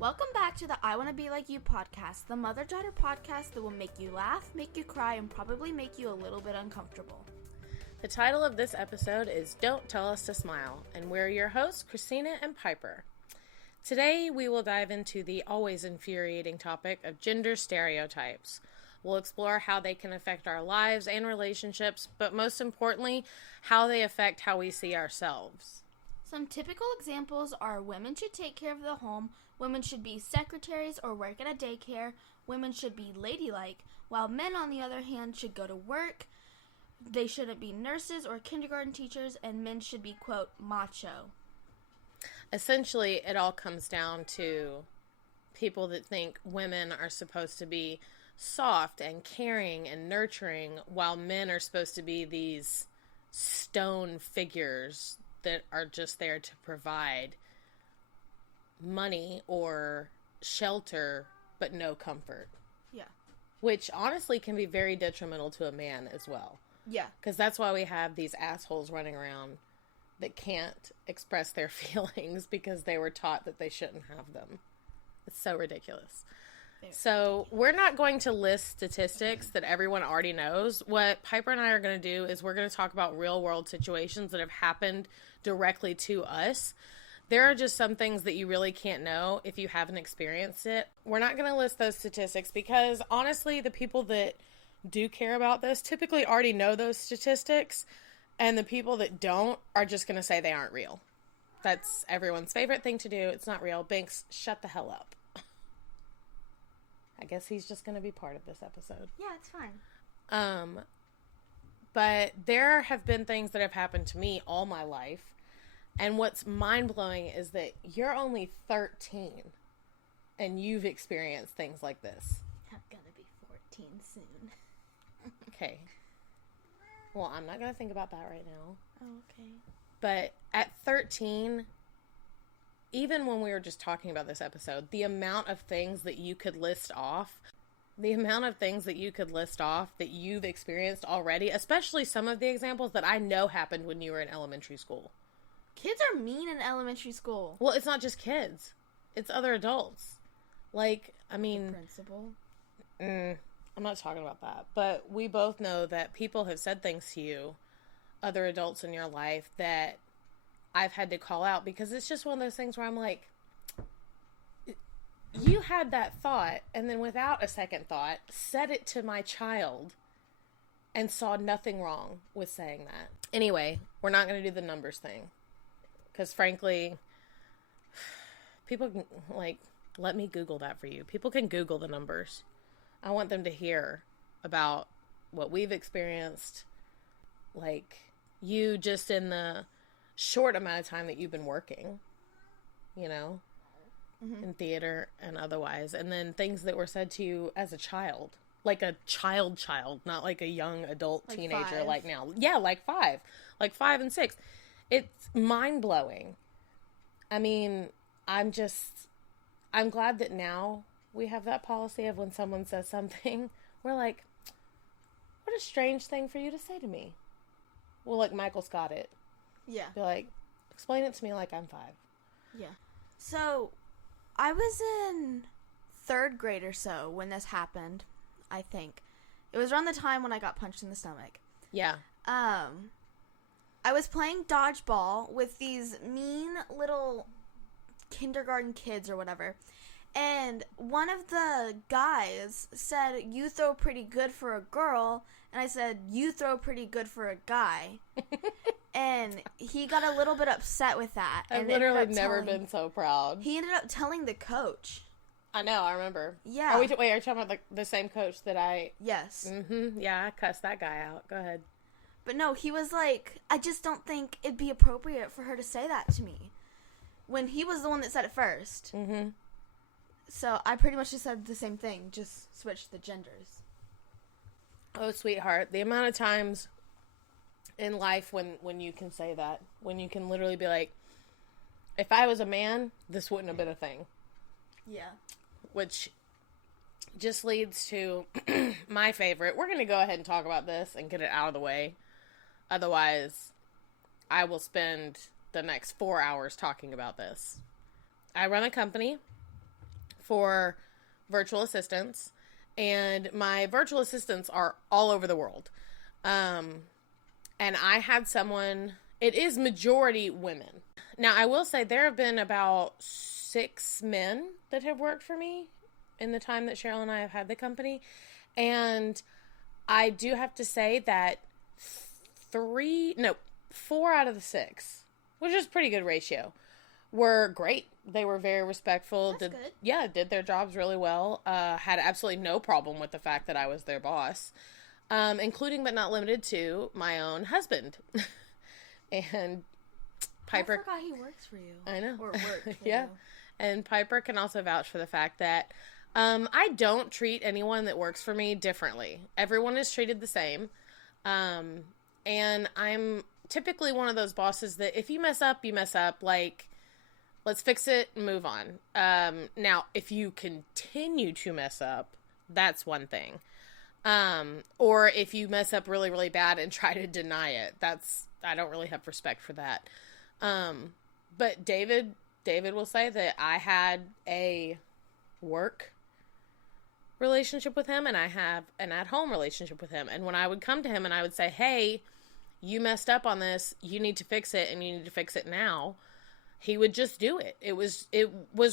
Welcome back to the I Want to Be Like You podcast, the mother-daughter podcast that will make you laugh, make you cry, and probably make you a little bit uncomfortable. The title of this episode is Don't Tell Us to Smile, and we're your hosts, Christina and Piper. Today, we will dive into the always infuriating topic of gender stereotypes. We'll explore how they can affect our lives and relationships, but most importantly, how they affect how we see ourselves. Some typical examples are women should take care of the home, women should be secretaries or work at a daycare, women should be ladylike, while men, on the other hand, should go to work, they shouldn't be nurses or kindergarten teachers, and men should be, quote, macho. Essentially, it all comes down to people that think women are supposed to be soft and caring and nurturing, while men are supposed to be these stone figures that are just there to provide money or shelter, but no comfort. Yeah. Which honestly can be very detrimental to a man as well. Yeah. Because that's why we have these assholes running around that can't express their feelings because they were taught that they shouldn't have them. It's so ridiculous. So we're not going to list statistics that everyone already knows. What Piper and I are going to do is we're going to talk about real world situations that have happened directly to us. There are just some things that you really can't know if you haven't experienced it. We're not going to list those statistics because honestly, the people that do care about this typically already know those statistics, and the people that don't are just going to say they aren't real. That's everyone's favorite thing to do. It's not real. Banks, shut the hell up. I guess he's just going to be part of this episode. Yeah, it's fine. But there have been things that have happened to me all my life. And what's mind-blowing is that you're only 13 and you've experienced things like this. I'm going to be 14 soon. Okay. Well, I'm not going to think about that right now. Oh, okay. But at 13... even when we were just talking about this episode, the amount of things that you could list off that you've experienced already, especially some of the examples that I know happened when you were in elementary school. Kids are mean in elementary school. Well, it's not just kids. It's other adults. Like, I mean... the principal? I'm not talking about that. But we both know that people have said things to you, other adults in your life, that I've had to call out because it's just one of those things where I'm like, you had that thought and then without a second thought said it to my child and saw nothing wrong with saying that. Anyway, we're not going to do the numbers thing because frankly, people can, like, let me Google that for you. People can Google the numbers. I want them to hear about what we've experienced, like you just in the short amount of time that you've been working, you know, in theater and otherwise. And then things that were said to you as a child, like a child, not like a young adult like teenager 5. like now. Yeah, like 5 and 6. It's mind blowing. I mean, I'm glad that now we have that policy of when someone says something, we're like, what a strange thing for you to say to me. Well, like Michael Scott it. Yeah. Be like, explain it to me like I'm 5. Yeah. So, I was in 3rd grade or so when this happened, I think. It was around the time when I got punched in the stomach. Yeah. I was playing dodgeball with these mean little kindergarten kids or whatever. And one of the guys said, "You throw pretty good for a girl." And I said, "You throw pretty good for a guy." And he got a little bit upset with that. I've literally never been so proud. He ended up telling the coach. I know, I remember. Yeah. Are you talking about the same coach that I... Yes. Mm-hmm. Yeah, I cussed that guy out. Go ahead. But no, he was like, I just don't think it'd be appropriate for her to say that to me. When he was the one that said it first. Mm-hmm. So I pretty much just said the same thing, just switched the genders. Oh, sweetheart, the amount of times in life when you can say that, when you can literally be like, if I was a man, this wouldn't have been a thing. Yeah. Which just leads to my favorite. We're going to go ahead and talk about this and get it out of the way. Otherwise, I will spend the next 4 hours talking about this. I run a company, for virtual assistants, and my virtual assistants are all over the world. And I had someone, it is majority women. Now, I will say there have been about 6 men that have worked for me in the time that Cheryl and I have had the company. And I do have to say that 4 out of the 6, which is a pretty good ratio, were great. They were very respectful. That's good. Did their jobs really well. Had absolutely no problem with the fact that I was their boss, including but not limited to my own husband. And Piper. I forgot he works for you. I know. Or worked for yeah. you. And Piper can also vouch for the fact that I don't treat anyone that works for me differently. Everyone is treated the same. And I'm typically one of those bosses that if you mess up, you mess up. Like, let's fix it and move on. Now, if you continue to mess up, that's one thing. Or if you mess up really, really bad and try to deny it, I don't really have respect for that. But David will say that I had a work relationship with him and I have an at-home relationship with him. And when I would come to him and I would say, hey, you messed up on this, you need to fix it, and you need to fix it now, he would just do it. It was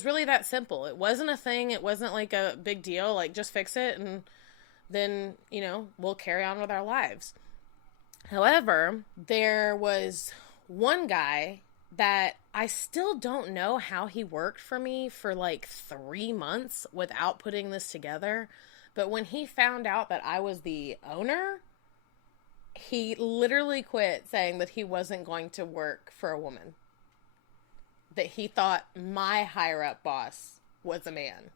really that simple. It wasn't a thing. It wasn't like a big deal. Like, just fix it and then, we'll carry on with our lives. However, there was one guy that I still don't know how he worked for me for like 3 months without putting this together. But when he found out that I was the owner, he literally quit, saying that he wasn't going to work for a woman. That he thought my higher-up boss was a man.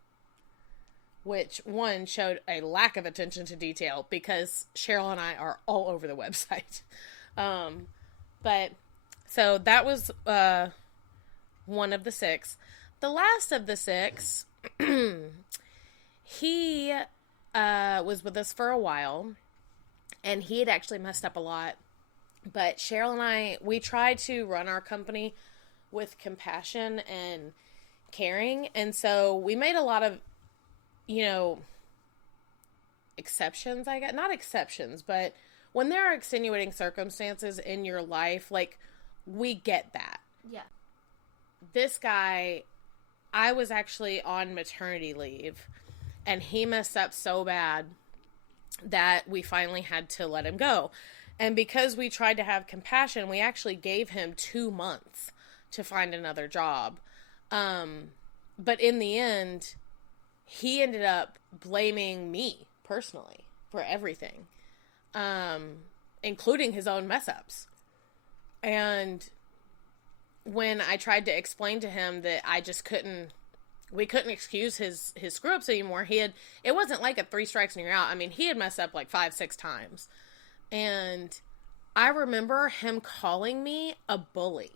Which, one, showed a lack of attention to detail because Cheryl and I are all over the website. So that was one of the 6. The last of the 6, he was with us for a while. And he had actually messed up a lot. But Cheryl and I, we tried to run our company with compassion and caring. And so we made a lot of, exceptions, I guess. Not exceptions, but when there are extenuating circumstances in your life, like, we get that. Yeah. This guy, I was actually on maternity leave. And he messed up so bad that we finally had to let him go. And because we tried to have compassion, we actually gave him 2 months to find another job. But in the end, he ended up blaming me personally for everything, including his own mess ups. And when I tried to explain to him that we couldn't excuse his screw ups anymore. It wasn't like a 3 strikes and you're out. I mean, he had messed up like 5-6 times. And I remember him calling me a bully.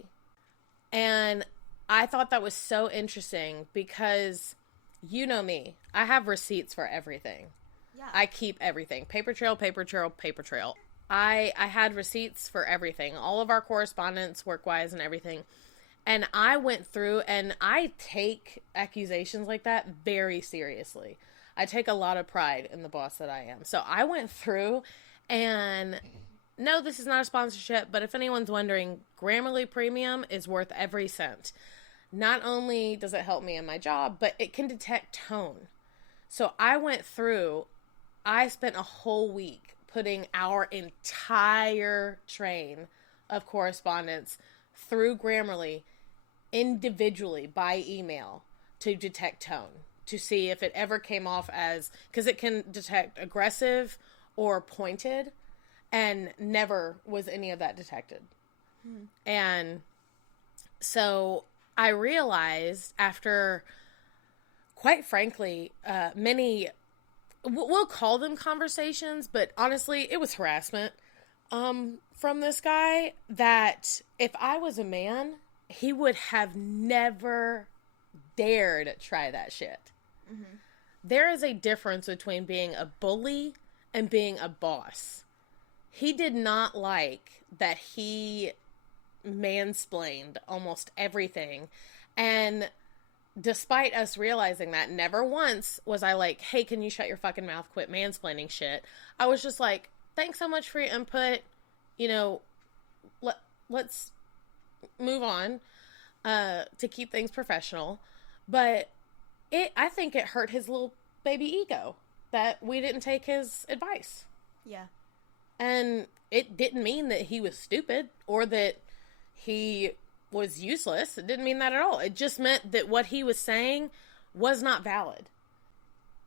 And I thought that was so interesting because, you know me, I have receipts for everything. Yeah. I keep everything. Paper trail, paper trail, paper trail. I had receipts for everything. All of our correspondence, work-wise and everything. And I went through, and I take accusations like that very seriously. I take a lot of pride in the boss that I am. So I went through, and no, this is not a sponsorship, but if anyone's wondering, Grammarly Premium is worth every cent. Not only does it help me in my job, but it can detect tone. So I went through, I spent a whole week putting our entire train of correspondence through Grammarly individually by email to detect tone, to see if it ever came off as, because it can detect aggressive or pointed, and never was any of that detected. And so I realized after, quite frankly, many, we'll call them conversations, but honestly, it was harassment from this guy, that if I was a man, he would have never dared try that shit. Mm-hmm. There is a difference between being a bully and being a boss. He did not like that he mansplained almost everything. And despite us realizing that, never once was I like, hey, can you shut your fucking mouth, quit mansplaining shit. I was just like, thanks so much for your input. You know, let's move on to keep things professional. But I think it hurt his little baby ego that we didn't take his advice. Yeah. And it didn't mean that he was stupid or that he was useless. It didn't mean that at all. It just meant that what he was saying was not valid.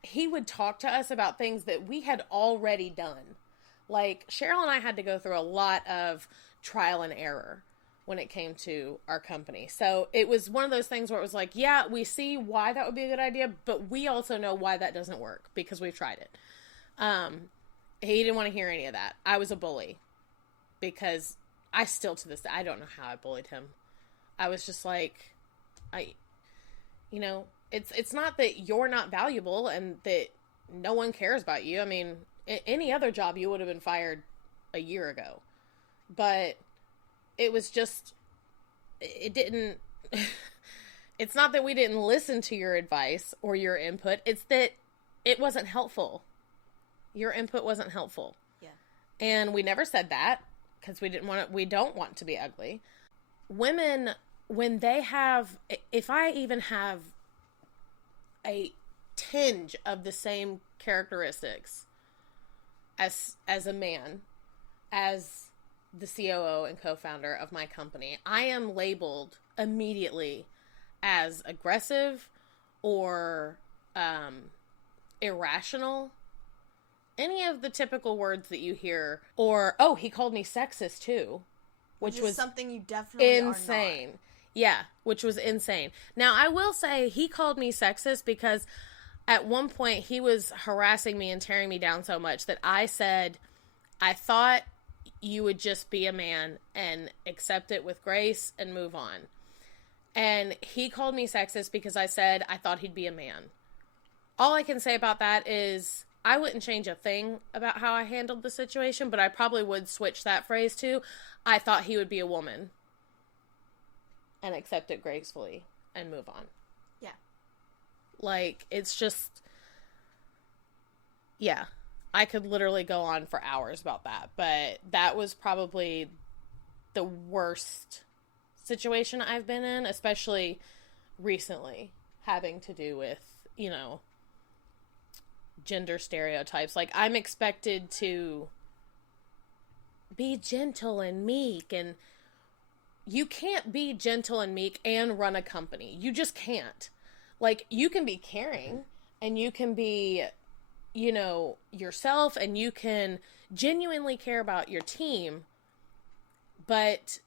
He would talk to us about things that we had already done. Like, Cheryl and I had to go through a lot of trial and error when it came to our company. So it was one of those things where it was like, yeah, we see why that would be a good idea, but we also know why that doesn't work because we've tried it. He didn't want to hear any of that. I was a bully because I still, to this day, I don't know how I bullied him. I was just like, it's not that you're not valuable and that no one cares about you. I mean, any other job you would have been fired a year ago. But it was just, it didn't, it's not that we didn't listen to your advice or your input. It's that it wasn't helpful. Your input wasn't helpful. Yeah. And we never said that because we don't want to be ugly. Women, when they have, if I even have a tinge of the same characteristics as a man, as the COO and co-founder of my company, I am labeled immediately as aggressive or irrational. Any of the typical words that you hear. Or, oh, he called me sexist too. Which was something you definitely insane. Are not. Yeah, which was insane. Now, I will say he called me sexist because at one point he was harassing me and tearing me down so much that I said, I thought you would just be a man and accept it with grace and move on. And he called me sexist because I said I thought he'd be a man. All I can say about that is I wouldn't change a thing about how I handled the situation, but I probably would switch that phrase to, I thought he would be a woman. And accept it gracefully and move on. Yeah. Like, it's just, yeah. I could literally go on for hours about that, but that was probably the worst situation I've been in, especially recently, having to do with, gender stereotypes. Like, I'm expected to be gentle and meek, and you can't be gentle and meek and run a company. You just can't. Like, you can be caring, and you can be, yourself, and you can genuinely care about your team, but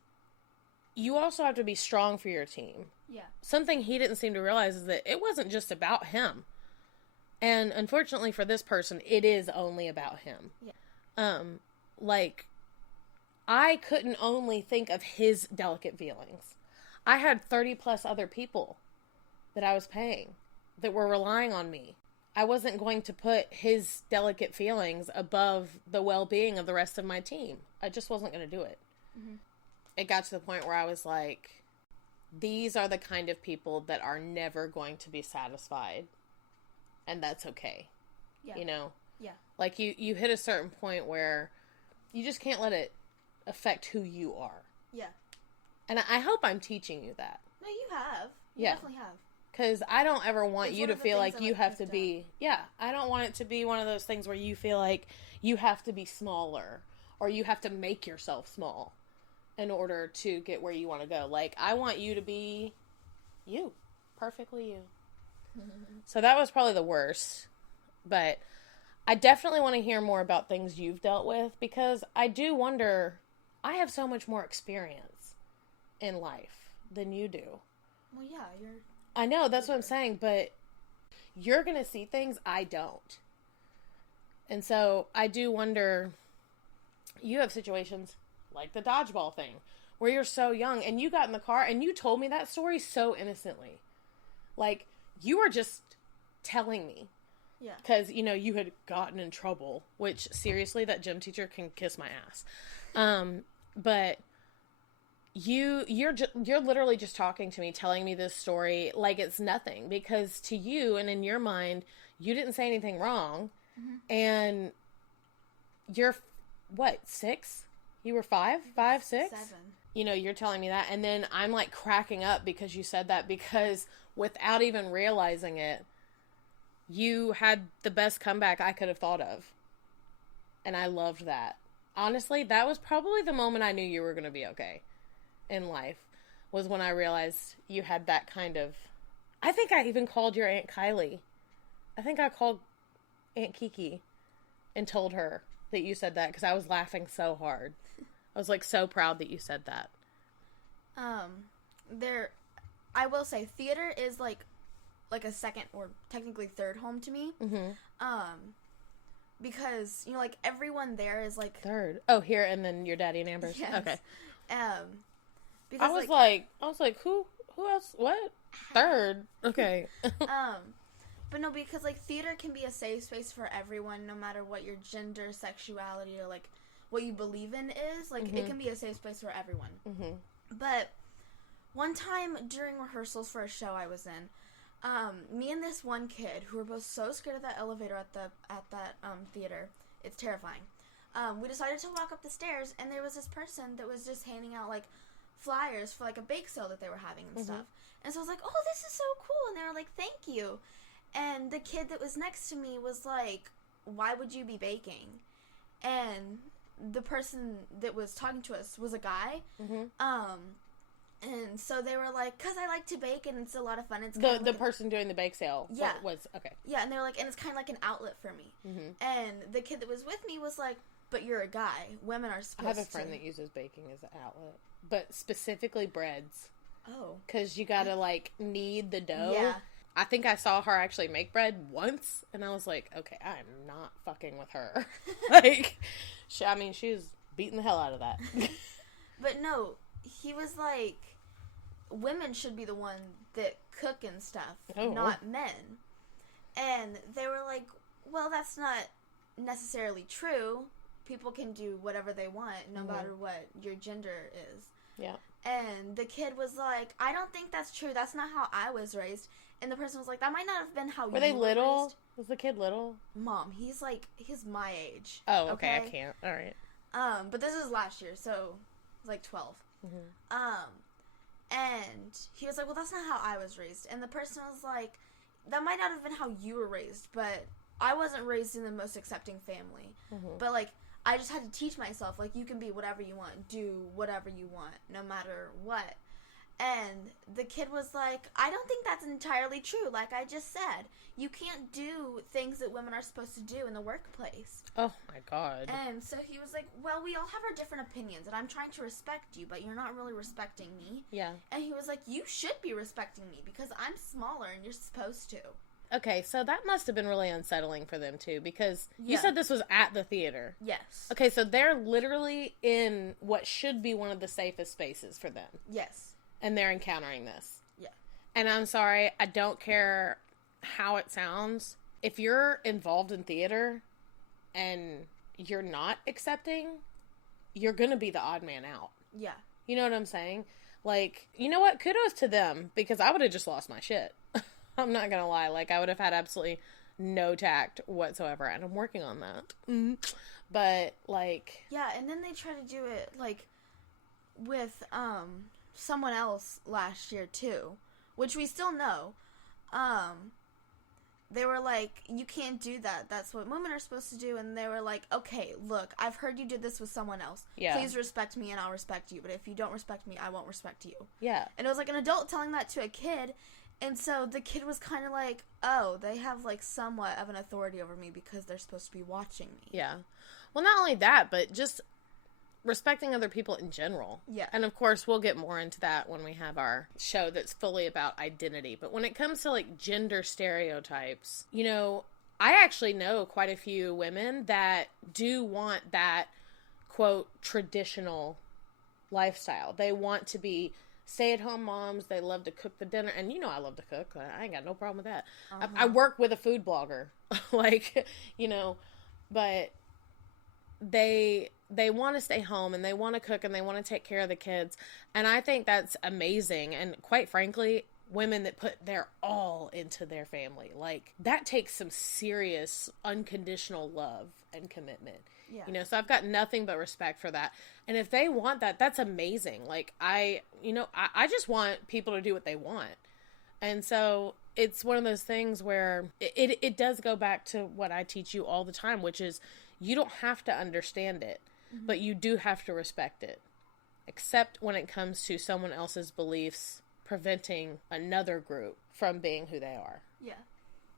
you also have to be strong for your team. Yeah. Something he didn't seem to realize is that it wasn't just about him. And unfortunately for this person, it is only about him. Yeah. I couldn't only think of his delicate feelings. I had 30 plus other people that I was paying that were relying on me. I wasn't going to put his delicate feelings above the well-being of the rest of my team. I just wasn't going to do it. Mm-hmm. It got to the point where I was like, these are the kind of people that are never going to be satisfied. And that's okay. Yeah. Yeah. Like, you hit a certain point where you just can't let it affect who you are. Yeah. And I hope I'm teaching you that. No, you have. You definitely have. Because I don't ever want you to feel like you have to be... Yeah. I don't want it to be one of those things where you feel like you have to be smaller. Or you have to make yourself small in order to get where you want to go. Like, I want you to be you. Perfectly you. So that was probably the worst. But I definitely want to hear more about things you've dealt with. Because I do wonder... I have so much more experience in life than you do. Well, yeah, I know, that's what I'm saying, but you're going to see things I don't. And so I do wonder, you have situations like the dodgeball thing, where you're so young, and you got in the car, and you told me that story so innocently. Like, you were just telling me. Yeah. Because, you had gotten in trouble, which, seriously, that gym teacher can kiss my ass. But you're literally just talking to me, telling me this story like it's nothing, because to you and in your mind, you didn't say anything wrong, and you're what, 6? You were 5, 6? 7. You know, you're telling me that, and then I'm like cracking up because you said that, because without even realizing it, you had the best comeback I could have thought of. And I loved that. Honestly, that was probably the moment I knew you were going to be okay in life, was when I realized you had that kind of... I think I even called your Aunt Kylie. I think I called Aunt Kiki and told her that you said that, because I was laughing so hard. I was like so proud that you said that. I will say, theater is like a second or technically third home to me. Because, you know, like, everyone there is like... Third. Oh, here, and then your daddy and Amber's. Yes. Okay. Because, I was like, who else? What? Third. Okay. But no, because, like, theater can be a safe space for everyone, no matter what your gender, sexuality, or, like, what you believe in is. Like, it can be a safe space for everyone. But one time during rehearsals for a show I was in, me and this one kid, who were both so scared of that elevator at that theater, it's terrifying. We decided to walk up the stairs, and there was this person that was just handing out, like, flyers for, like, a bake sale that they were having and stuff. And so I was like, oh, this is so cool. And they were like, thank you. And the kid that was next to me was like, why would you be baking? And the person that was talking to us was a guy. And so they were like, because I like to bake and it's a lot of fun. It's the person doing the bake sale was, okay. Yeah, and they were like, and it's kind of like an outlet for me. And the kid that was with me was like, but you're a guy. Women are supposed to. I have a friend that uses baking as an outlet. But specifically breads. Oh. Because you gotta, like, knead the dough. Yeah. I think I saw her actually make bread once, and I was like, okay, I'm not fucking with her. Like, she was beating the hell out of that. But no, he was like, women should be the one that cook and stuff, not men. And they were like, well, that's not necessarily true. People can do whatever they want, no matter what your gender is. Yeah. And the kid was like, I don't think that's true. That's not how I was raised. And the person was like, that might not have been how you were raised. Were they little? Was the kid little? Mom, he's my age. Oh, okay, I can't. All right. But this was last year, so it was like 12. And he was like, well, that's not how I was raised. And the person was like, that might not have been how you were raised, but I wasn't raised in the most accepting family. But, like, I just had to teach myself, like, you can be whatever you want, do whatever you want, no matter what. And the kid was like, I don't think that's entirely true. Like I just said, you can't do things that women are supposed to do in the workplace. Oh, my God. And so he was like, well, we all have our different opinions, and I'm trying to respect you, but you're not really respecting me. Yeah. And he was like, you should be respecting me, because I'm smaller, and you're supposed to. Okay, so that must have been really unsettling for them, too, because you said this was at the theater. Yes. Okay, so they're literally in what should be one of the safest spaces for them. Yes. And they're encountering this. Yeah. And I'm sorry, I don't care how it sounds. If you're involved in theater and you're not accepting, you're going to be the odd man out. Yeah. You know what I'm saying? Like, you know what? Kudos to them, because I would have just lost my shit. I'm not going to lie. Like, I would have had absolutely no tact whatsoever, and I'm working on that. But, like... Yeah, and then they try to do it, like, with, someone else last year, too. Which we still know. They were like, you can't do that. That's what women are supposed to do. And they were like, okay, look, I've heard you did this with someone else. Yeah. Please respect me and I'll respect you. But if you don't respect me, I won't respect you. Yeah. And it was like an adult telling that to a kid. And so the kid was kind of like, oh, they have, like, somewhat of an authority over me because they're supposed to be watching me. Yeah. Well, not only that, but just respecting other people in general. Yeah. And, of course, we'll get more into that when we have our show that's fully about identity. But when it comes to, like, gender stereotypes, you know, I actually know quite a few women that do want that, quote, traditional lifestyle. They want to be stay-at-home moms. They love to cook the dinner. And you know I love to cook. I ain't got no problem with that. I work with a food blogger. Like, you know, but they they want to stay home and they want to cook and they want to take care of the kids. And I think that's amazing. And quite frankly, women that put their all into their family, like that takes some serious unconditional love and commitment. Yeah. You know, so I've got nothing but respect for that. And if they want that, that's amazing. Like I just want people to do what they want. And so it's one of those things where it does go back to what I teach you all the time, which is you don't have to understand it, but you do have to respect it. Except when it comes to someone else's beliefs preventing another group from being who they are. Yeah.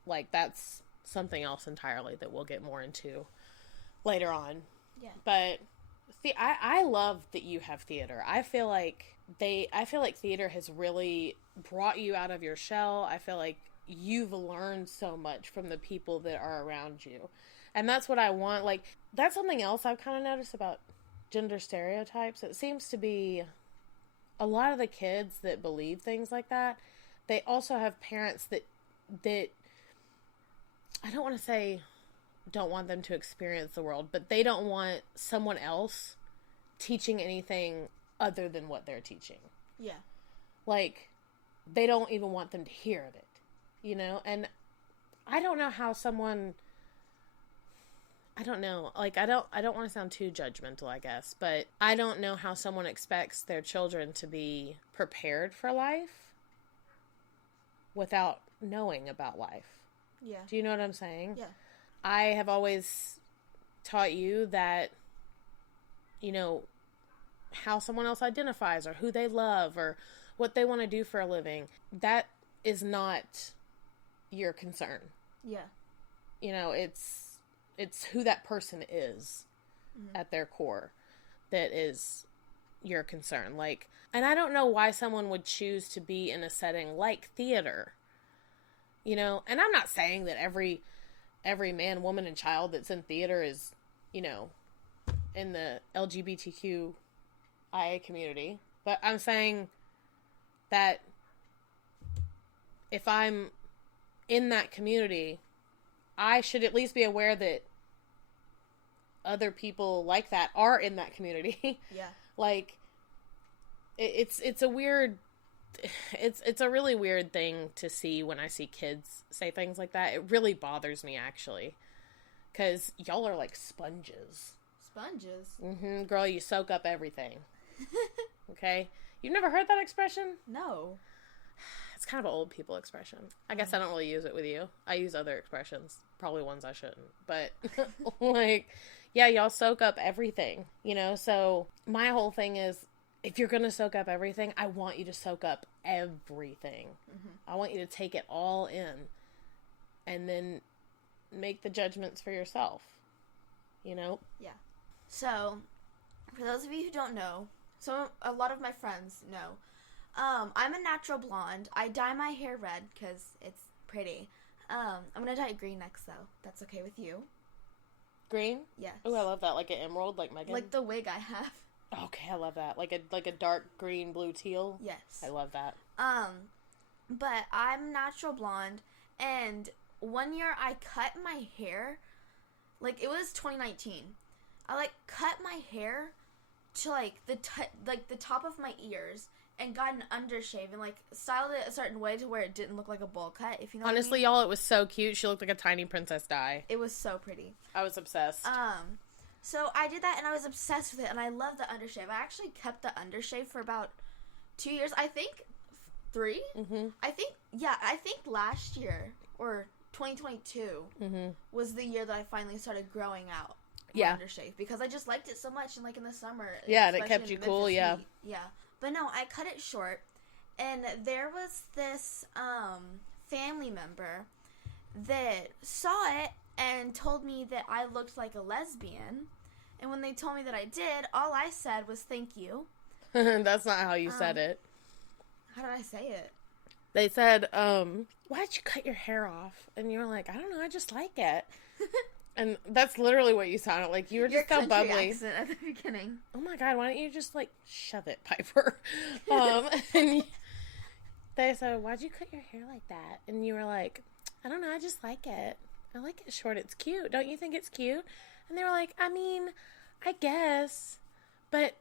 Like that's something else entirely that we'll get more into later on. Yeah. But I love that you have theater. I feel like theater has really brought you out of your shell. I feel like you've learned so much from the people that are around you. And that's what I want. Like, that's something else I've kind of noticed about gender stereotypes. It seems to be a lot of the kids that believe things like that, they also have parents that I don't want to say don't want them to experience the world, but they don't want someone else teaching anything other than what they're teaching. Yeah. Like, they don't even want them to hear of it, you know? And I don't know how someone, I don't know, like, I don't want to sound too judgmental, I guess, but I don't know how someone expects their children to be prepared for life without knowing about life. Yeah. Do you know what I'm saying? Yeah. I have always taught you that, you know, how someone else identifies or who they love or what they want to do for a living, that is not your concern. Yeah. You know, it's who that person is at their core that is your concern. Like, and I don't know why someone would choose to be in a setting like theater, you know, and I'm not saying that every man, woman, and child that's in theater is, you know, in the LGBTQIA community, but I'm saying that if I'm in that community, I should at least be aware that other people like that are in that community. Yeah. Like, it's a weird, it's a really weird thing to see when I see kids say things like that. It really bothers me, actually, because y'all are like sponges. Sponges? Mm-hmm. Girl, you soak up everything. Okay? You've never heard that expression? No. It's kind of an old people expression. I guess I don't really use it with you. I use other expressions. Probably ones I shouldn't. But, like, yeah, y'all soak up everything, you know? So, my whole thing is, if you're going to soak up everything, I want you to soak up everything. I want you to take it all in and then make the judgments for yourself, you know? Yeah. So, for those of you who don't know, a lot of my friends know, I'm a natural blonde. I dye my hair red because it's pretty. I'm going to dye it green next, though. That's okay with you? Green? Yes. Oh, I love that. Like an emerald, like Megan? Like the wig I have. Okay, I love that. Like a dark green, blue, teal? Yes. I love that. But I'm natural blonde, and one year I cut my hair, like, it was 2019. I, like, cut my hair to, like, the top of my ears and got an undershave and, like, styled it a certain way to where it didn't look like a bowl cut, if you know Honestly, what I mean. y'all, it was so cute. She looked like a tiny Princess Di. It was so pretty. I was obsessed. So I did that, and I was obsessed with it, and I love the undershave. I actually kept the undershave for about 2 years. I think 3? Mm-hmm. I think last year, or 2022, was the year that I finally started growing out my undershave, because I just liked it so much, and, like, in the summer. Yeah, and it kept you cool, yeah. Heat. Yeah. But no, I cut it short, and there was this family member that saw it and told me that I looked like a lesbian. And when they told me that I did, all I said was thank you. That's not how you said it. How did I say it? They said, why'd you cut your hair off? And you were like, I don't know, I just like it. And that's literally what you sounded like. You were just so bubbly. Accent at the beginning. Oh my God, why don't you just, like, shove it, Piper? And they said, why'd you cut your hair like that? And you were like, I don't know, I just like it. I like it short. It's cute. Don't you think it's cute? And they were like, I mean, I guess. But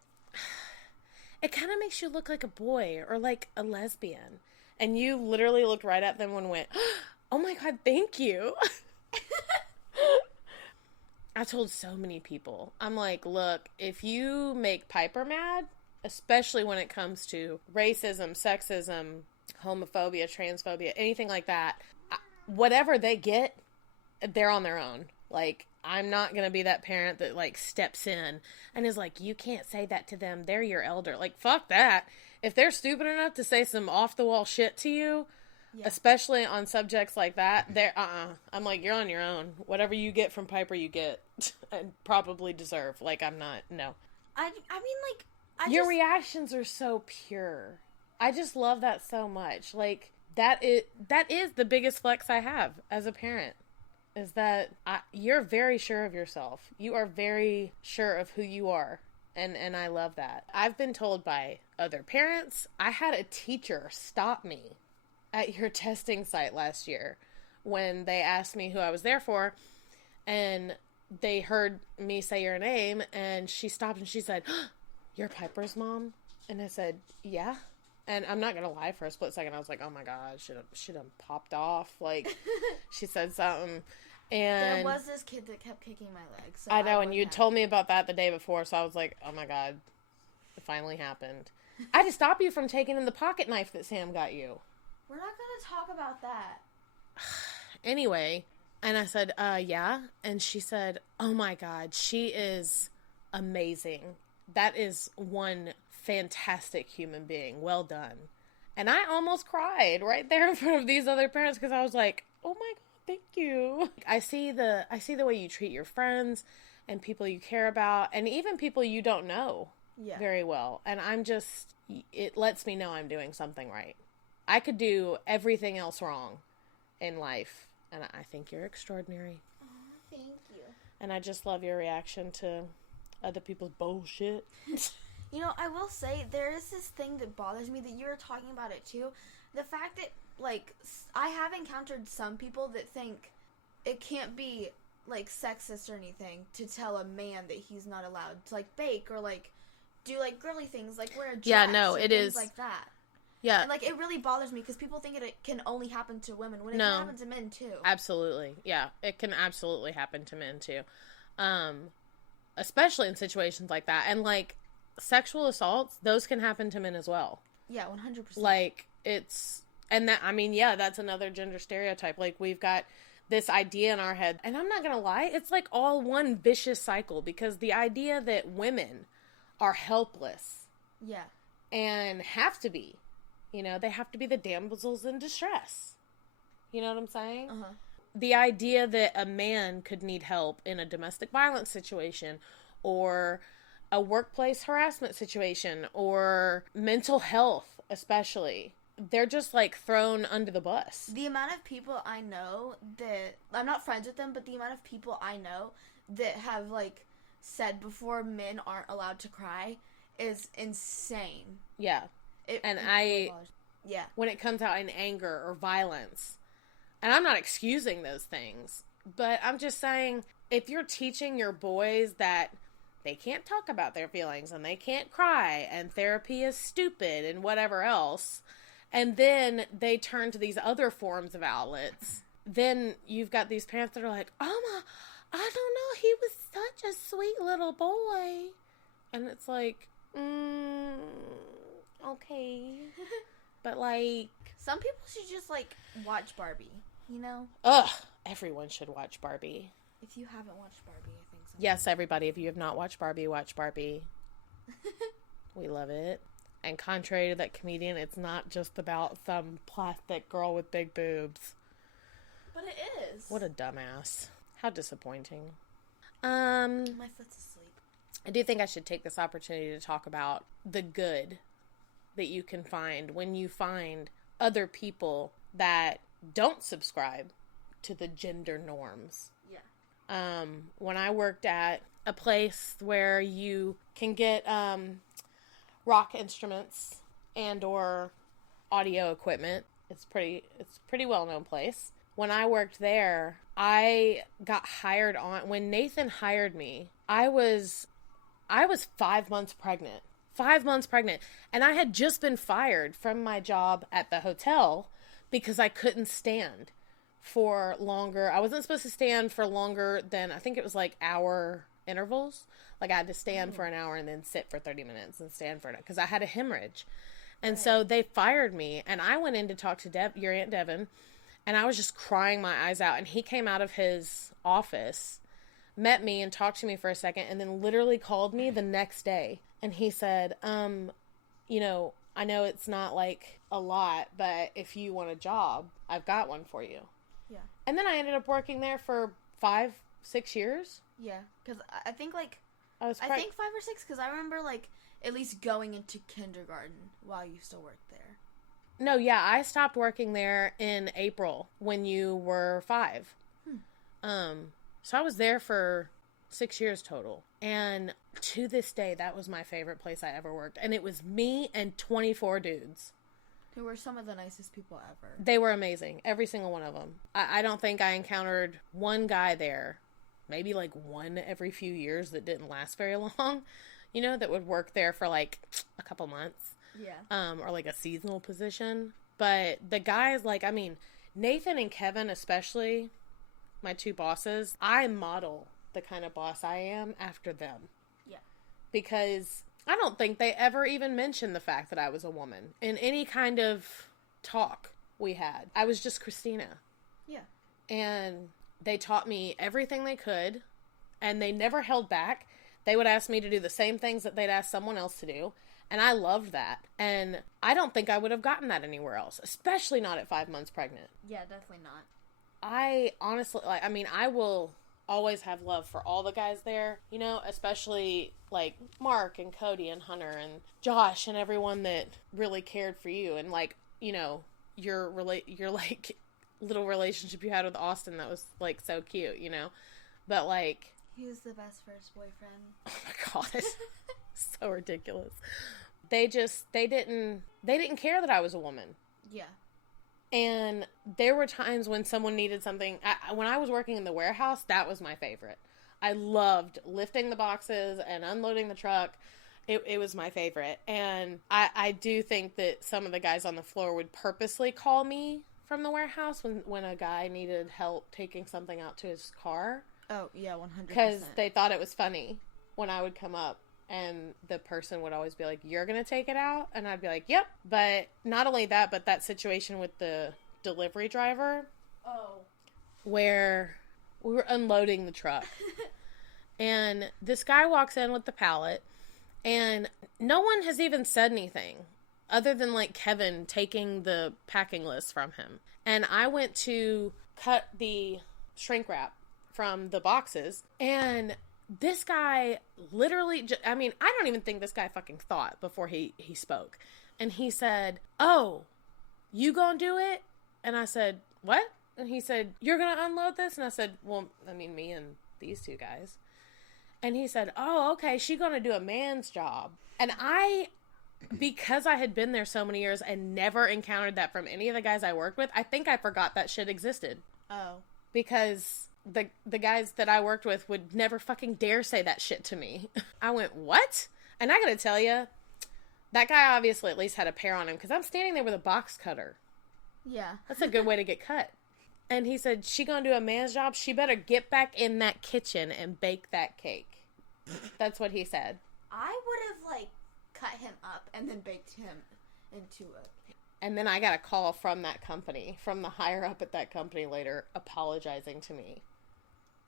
it kind of makes you look like a boy or like a lesbian. And you literally looked right at them and went, oh my God, thank you. I told so many people, I'm like, look, if you make Piper mad, especially when it comes to racism, sexism, homophobia, transphobia, anything like that, whatever they get, they're on their own. Like, I'm not going to be that parent that, like, steps in and is like, you can't say that to them. They're your elder. Like, fuck that. If they're stupid enough to say some off-the-wall shit to you, especially on subjects like that, they're, I'm like, you're on your own. Whatever you get from Piper, you get and probably deserve. Like, I'm not, no. I mean, like, Your reactions are so pure. I just love that so much. Like, that is the biggest flex I have as a parent. Is that you're very sure of yourself. You are very sure of who you are. And I love that. I've been told by other parents, I had a teacher stop me at your testing site last year when they asked me who I was there for, and they heard me say your name, and she stopped and she said, you're Piper's mom? And I said, yeah. And I'm not going to lie, for a split second, I was like, oh my God, should have popped off. Like, she said something. And there was this kid that kept kicking my legs. So I know, and you told me about that the day before, so I was like, oh my God, it finally happened. I had to stop you from taking in the pocket knife that Sam got you. We're not going to talk about that. Anyway, and I said, yeah. And she said, oh my God, she is amazing. That is one fantastic human being. Well done. And I almost cried right there in front of these other parents because I was like, oh my God, thank you. I see the way you treat your friends and people you care about and even people you don't know very well. And it lets me know I'm doing something right. I could do everything else wrong in life. And I think you're extraordinary. Oh, thank you. And I just love your reaction to other people's bullshit. You know, I will say, there is this thing that bothers me that you were talking about it too. The fact that, like, I have encountered some people that think it can't be, like, sexist or anything to tell a man that he's not allowed to, like, bake or, like, do, like, girly things, like wear a dress. Yeah, no, it is. Things like that. Yeah. And, like, it really bothers me because people think it can only happen to women when it can happen to men, too. Absolutely. Yeah, it can absolutely happen to men, too. Especially in situations like that. And, like, sexual assaults, those can happen to men as well. Yeah, 100%. Like, it's... And that, I mean, yeah, that's another gender stereotype. Like, we've got this idea in our head. And I'm not going to lie, it's, like, all one vicious cycle. Because the idea that women are helpless. Yeah. And have to be. You know, they have to be the damsels in distress. You know what I'm saying? Uh-huh. The idea that a man could need help in a domestic violence situation or a workplace harassment situation or mental health, especially. They're just, like, thrown under the bus. The amount of people I know that... I'm not friends with them, but the amount of people I know that have, like, said before men aren't allowed to cry is insane. Yeah. Yeah. When it comes out in anger or violence, and I'm not excusing those things, but I'm just saying, if you're teaching your boys that they can't talk about their feelings and they can't cry and therapy is stupid and whatever else, and then they turn to these other forms of outlets, then you've got these parents that are like, oh my, I don't know, he was such a sweet little boy. And it's like, okay. But, like... Some people should just, like, watch Barbie, you know? Ugh. Everyone should watch Barbie. If you haven't watched Barbie, I think so. Yes, everybody. If you have not watched Barbie, watch Barbie. We love it. And contrary to that comedian, it's not just about some plastic girl with big boobs. But it is. What a dumbass. How disappointing. My foot's asleep. I do think I should take this opportunity to talk about the good that you can find when you find other people that don't subscribe to the gender norms. Yeah. When I worked at a place where you can get rock instruments and or audio equipment, it's pretty well-known place. When I worked there, I got hired on. When Nathan hired me, I was I was 5 months pregnant. 5 months pregnant. And I had just been fired from my job at the hotel because I couldn't stand for longer. I wasn't supposed to stand for longer than, I think it was like hour intervals. Like I had to stand for an hour and then sit for 30 minutes and stand for it because I had a hemorrhage. And so they fired me, and I went in to talk to your Aunt Devin, and I was just crying my eyes out. And he came out of his office, met me, and talked to me for a second, and then literally called me the next day. And he said, you know, I know it's not like a lot, but if you want a job, I've got one for you. Yeah. And then I ended up working there for 5-6 years. Yeah, because I think like I think 5 or 6, because I remember like at least going into kindergarten while you still worked there. No, yeah, I stopped working there in April when you were 5. So I was there for 6 years total. And to this day, that was my favorite place I ever worked. And it was me and 24 dudes. Who were some of the nicest people ever. They were amazing. Every single one of them. I don't think I encountered one guy there, maybe like one every few years that didn't last very long, you know, that would work there for like a couple months. Yeah. Or like a seasonal position. But the guys, like, I mean, Nathan and Kevin especially, my 2 bosses, I model the kind of boss I am after them. Yeah. Because I don't think they ever even mentioned the fact that I was a woman in any kind of talk we had. I was just Christina. Yeah. And they taught me everything they could, and they never held back. They would ask me to do the same things that they'd ask someone else to do, and I loved that. And I don't think I would have gotten that anywhere else, especially not at 5 months pregnant. Yeah, definitely not. I honestly, like, I mean, I will always have love for all the guys there, you know, especially like Mark and Cody and Hunter and Josh and everyone that really cared for you. And like, you know, your like little relationship you had with Austin that was like so cute, you know, but like, he was the best first boyfriend. oh my God, so ridiculous. They didn't care that I was a woman. Yeah. And there were times when someone needed something. When I was working in the warehouse, that was my favorite. I loved lifting the boxes and unloading the truck. It was my favorite. And I do think that some of the guys on the floor would purposely call me from the warehouse when a guy needed help taking something out to his car. Oh, yeah, 100%. Because they thought it was funny when I would come up. And the person would always be like, "You're going to take it out?" And I'd be like, "Yep." But not only that, but that situation with the delivery driver. Oh. Where we were unloading the truck. And this guy walks in with the pallet. And no one has even said anything. Other than like Kevin taking the packing list from him. And I went to cut the shrink wrap from the boxes. And this guy literally, I mean, I don't even think this guy fucking thought before he spoke. And he said, "Oh, you gonna do it?" And I said, "What?" And he said, "You're gonna unload this?" And I said, "Well, I mean, me and these 2 guys." And he said, "Oh, okay, she gonna do a man's job." And because I had been there so many years and never encountered that from any of the guys I worked with, I think I forgot that shit existed. Oh. Because the guys that I worked with would never fucking dare say that shit to me. I went, "What?" And I gotta tell you, that guy obviously at least had a pair on him, because I'm standing there with a box cutter. Yeah. That's a good way to get cut. And he said, "She gonna do a man's job? She better get back in that kitchen and bake that cake." That's what he said. I would have, like, cut him up and then baked him into a... And then I got a call from that company, from the higher up at that company later, apologizing to me.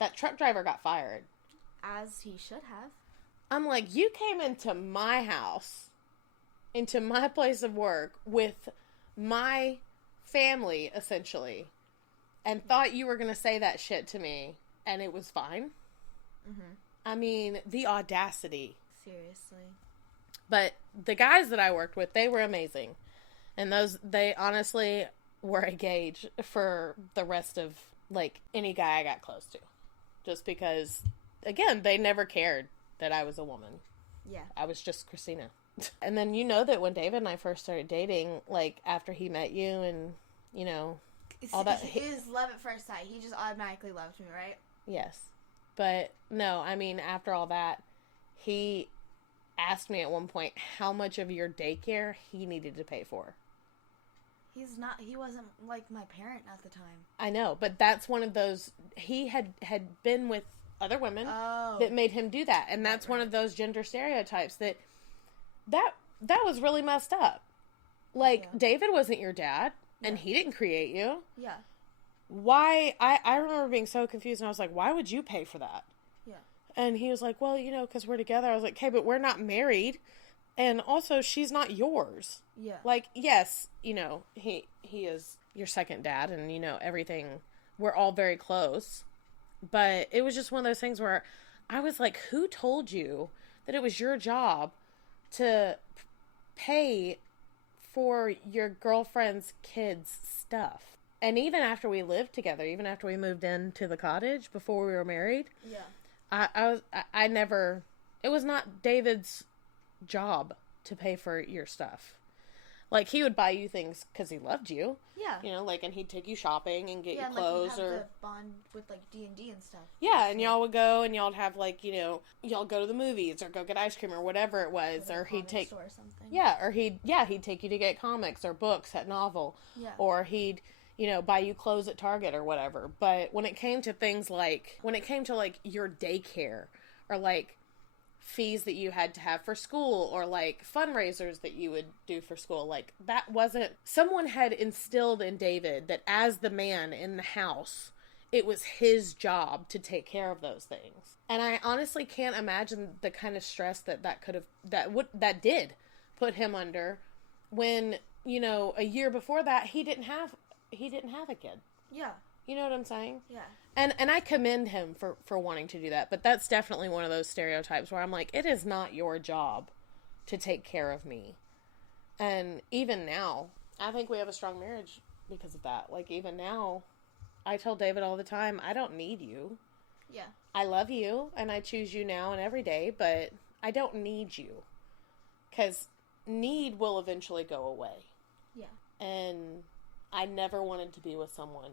That truck driver got fired. As he should have. I'm like, you came into my house, into my place of work, with my family, essentially, and thought you were going to say that shit to me, and it was fine. Mm-hmm. I mean, the audacity. Seriously. But the guys that I worked with, they were amazing. And they honestly were a gauge for the rest of, like, any guy I got close to. Just because, again, they never cared that I was a woman. Yeah. I was just Christina. And then you know that when David and I first started dating, like, after he met you and, you know, all that. It was love at first sight. He just automatically loved me, right? Yes. But, no, I mean, after all that, he asked me at one point how much of your daycare he needed to pay for. He wasn't like my parent at the time. I know, but that's one of those, he had been with other women that made him do that. And that's one of those gender stereotypes that was really messed up. Like, David wasn't your dad, and he didn't create you. Yeah. Why? I remember being so confused, and I was like, why would you pay for that? Yeah. And he was like, well, because we're together. I was like, okay, but we're not married. And also, she's not yours. Yeah. Like, yes, he is your second dad, and, everything. We're all very close. But it was just one of those things where I was like, who told you that it was your job to pay for your girlfriend's kids' stuff? And even after we lived together, even after we moved into the cottage before we were married, I never, it was not David's job to pay for your stuff. Like, he would buy you things because he loved you. Yeah. And he'd take you shopping and get you and, clothes. Like, the bond with, like, D&D and stuff. Yeah, and y'all would go and y'all would have, like, y'all go to the movies or go get ice cream or whatever it was. Or he'd take... Or something. Yeah, or he'd take you to get comics or books at Novel. Yeah. Or he'd, buy you clothes at Target or whatever. But when it came to things like... When it came to, like, your daycare or, like, fees that you had to have for school or like fundraisers that you would do for school, like, that wasn't, someone had instilled in David that as the man in the house, it was his job to take care of those things. And I honestly can't imagine the kind of stress that did put him under when, a year before that he didn't have a kid. Yeah. You know what I'm saying? Yeah. And I commend him for wanting to do that. But that's definitely one of those stereotypes where I'm like, it is not your job to take care of me. And even now, I think we have a strong marriage because of that. Like, even now, I tell David all the time, I don't need you. Yeah. I love you, and I choose you now and every day, but I don't need you. Because need will eventually go away. Yeah. And I never wanted to be with someone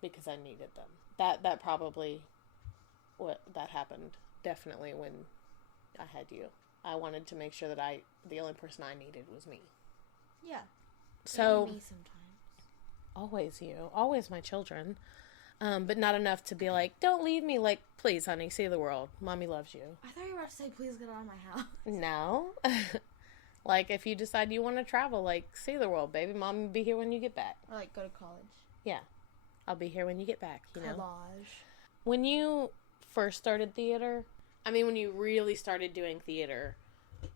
because I needed them. That probably, that happened definitely when I had you. I wanted to make sure that the only person I needed was me. Yeah. So, and me sometimes. Always you. Always my children. But not enough to be like, don't leave me. Like, please, honey, see the world. Mommy loves you. I thought you were about to say, please get out of my house. No. Like, if you decide you want to travel, like, see the world, baby. Mommy will be here when you get back. Or, like, go to college. Yeah. I'll be here when you get back, you know. Collage. When you first started theater, when you really started doing theater,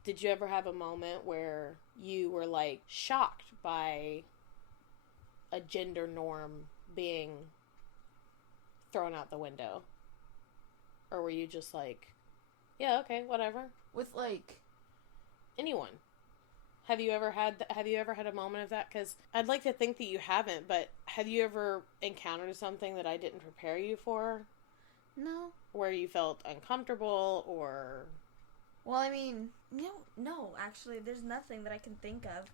did you ever have a moment where you were, like, shocked by a gender norm being thrown out the window? Or were you just like, yeah, okay, whatever? With, like... Anyone. Have you ever had a moment of that? Because I'd like to think that you haven't, but have you ever encountered something that I didn't prepare you for? No. Where you felt uncomfortable or... Well, no, actually, there's nothing that I can think of.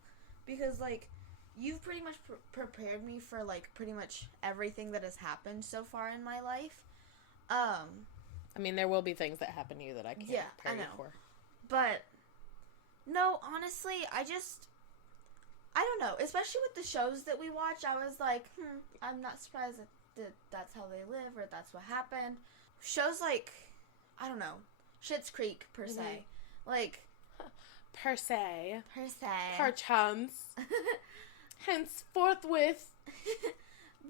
Because, like, you've pretty much prepared me for, like, pretty much everything that has happened so far in my life. There will be things that happen to you that I can't prepare you for. But... No, honestly, I don't know. Especially with the shows that we watch, I was like, I'm not surprised that that's how they live or that's what happened. Shows like, I don't know, Schitt's Creek, per se. Like... Per se. Per se. Perchance. Henceforth with.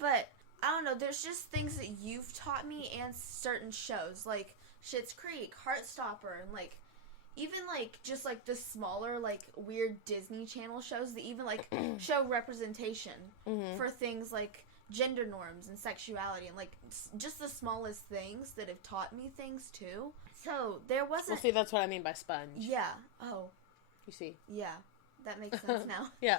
But, I don't know, there's just things that you've taught me and certain shows. Like, Schitt's Creek, Heartstopper, and, like... Even, like, just, like, the smaller, like, weird Disney Channel shows that even, like, show representation for things like gender norms and sexuality and, like, just the smallest things that have taught me things, too. So, there wasn't... Well, see, that's what I mean by sponge. Yeah. Oh. You see? Yeah. That makes sense now. Yeah.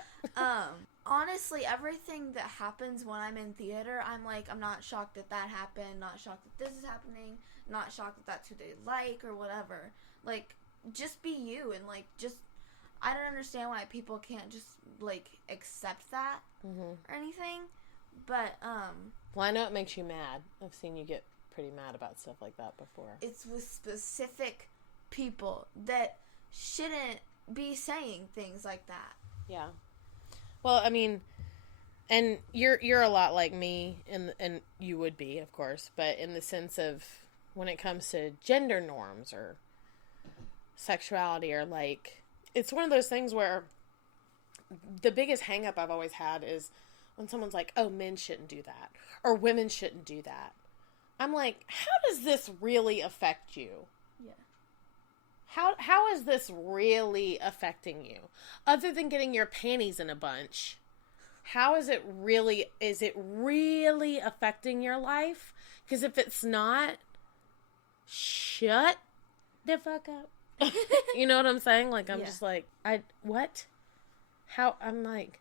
Honestly, everything that happens when I'm in theater, I'm like, I'm not shocked that that happened, not shocked that this is happening, not shocked that that's who they like or whatever. Like... Just be you and, like, just... I don't understand why people can't just, like, accept that or anything. But, Well, I know it makes you mad. I've seen you get pretty mad about stuff like that before. It's with specific people that shouldn't be saying things like that. Yeah. Well, I mean, and you're a lot like me, and you would be, of course, but in the sense of when it comes to gender norms or sexuality, or like, it's one of those things where the biggest hang up I've always had is when someone's like, oh, men shouldn't do that, or women shouldn't do that. I'm like, how does this really affect you? Yeah. How is this really affecting you? Other than getting your panties in a bunch, how is it really affecting your life? Because if it's not, shut the fuck up. You know what I'm saying? Like, I'm just like, what? How? I'm like,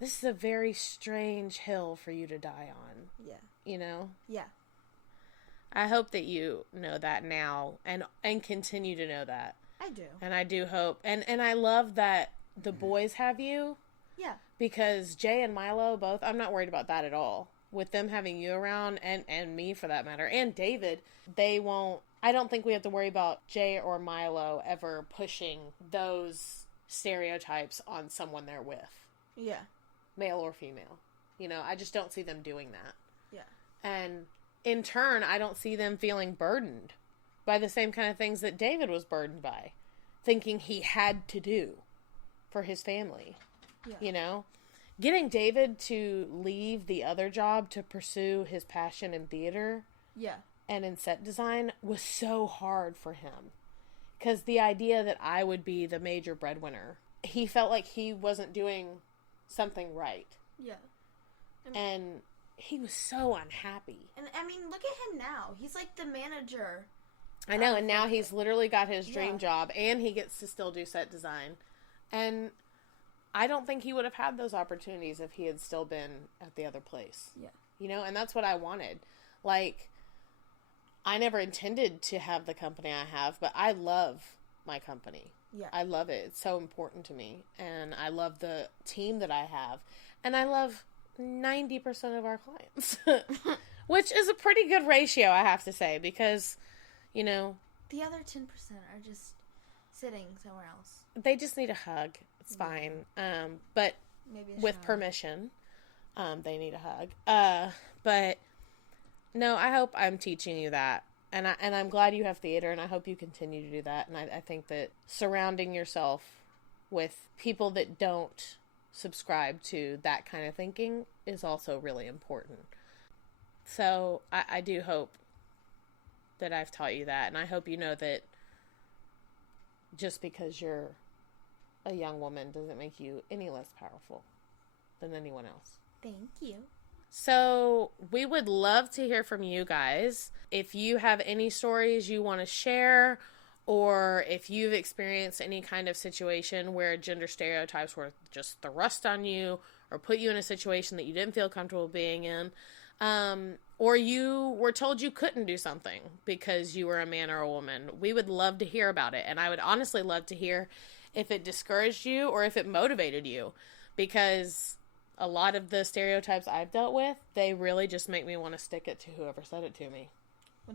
this is a very strange hill for you to die on. Yeah. You know? Yeah. I hope that you know that now and continue to know that. I do. And I do hope. And I love that the boys have you. Yeah. Because Jay and Milo both, I'm not worried about that at all. With them having you around, and me for that matter, and David, they won't, I don't think we have to worry about Jay or Milo ever pushing those stereotypes on someone they're with. Yeah. Male or female. You know, I just don't see them doing that. Yeah. And in turn, I don't see them feeling burdened by the same kind of things that David was burdened by, thinking he had to do for his family. Yeah. You know? Getting David to leave the other job to pursue his passion in theater and in set design was so hard for him. Because the idea that I would be the major breadwinner, he felt like he wasn't doing something right. Yeah. And he was so unhappy. And I mean, look at him now. He's like the manager. I know, and now he's literally got his dream job, and he gets to still do set design. And I don't think he would have had those opportunities if he had still been at the other place. Yeah. You know, and that's what I wanted. Like, I never intended to have the company I have, but I love my company. Yeah. I love it. It's so important to me. And I love the team that I have. And I love 90% of our clients. Which is a pretty good ratio, I have to say, because, you know, the other 10% are just sitting somewhere else. They just need a hug. It's fine. But maybe with permission, they need a hug. But no, I hope I'm teaching you that. And I'm glad you have theater, and I hope you continue to do that. And I think that surrounding yourself with people that don't subscribe to that kind of thinking is also really important. So I do hope that I've taught you that. And I hope you know that just because you're a young woman doesn't make you any less powerful than anyone else. Thank you. So we would love to hear from you guys. If you have any stories you want to share, or if you've experienced any kind of situation where gender stereotypes were just thrust on you or put you in a situation that you didn't feel comfortable being in, or you were told you couldn't do something because you were a man or a woman, we would love to hear about it. And I would honestly love to hear if it discouraged you or if it motivated you, because a lot of the stereotypes I've dealt with, they really just make me want to stick it to whoever said it to me. 100%.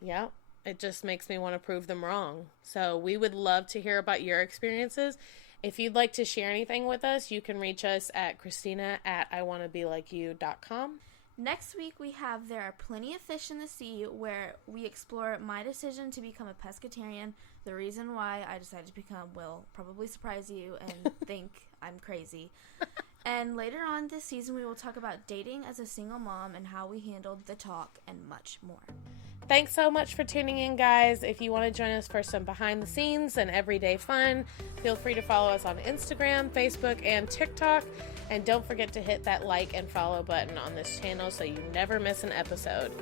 Yeah, it just makes me want to prove them wrong. So we would love to hear about your experiences. If you'd like to share anything with us, you can reach us at Christina@iwannabelikeyou.com. Next week we have There Are Plenty of Fish in the Sea, where we explore my decision to become a pescatarian. The reason why I decided to become will probably surprise you and think I'm crazy. And later on this season we will talk about dating as a single mom and how we handled the talk and much more. Thanks so much for tuning in, guys. If you want to join us for some behind the scenes and everyday fun, feel free to follow us on Instagram, Facebook, and TikTok. And don't forget to hit that like and follow button on this channel so you never miss an episode.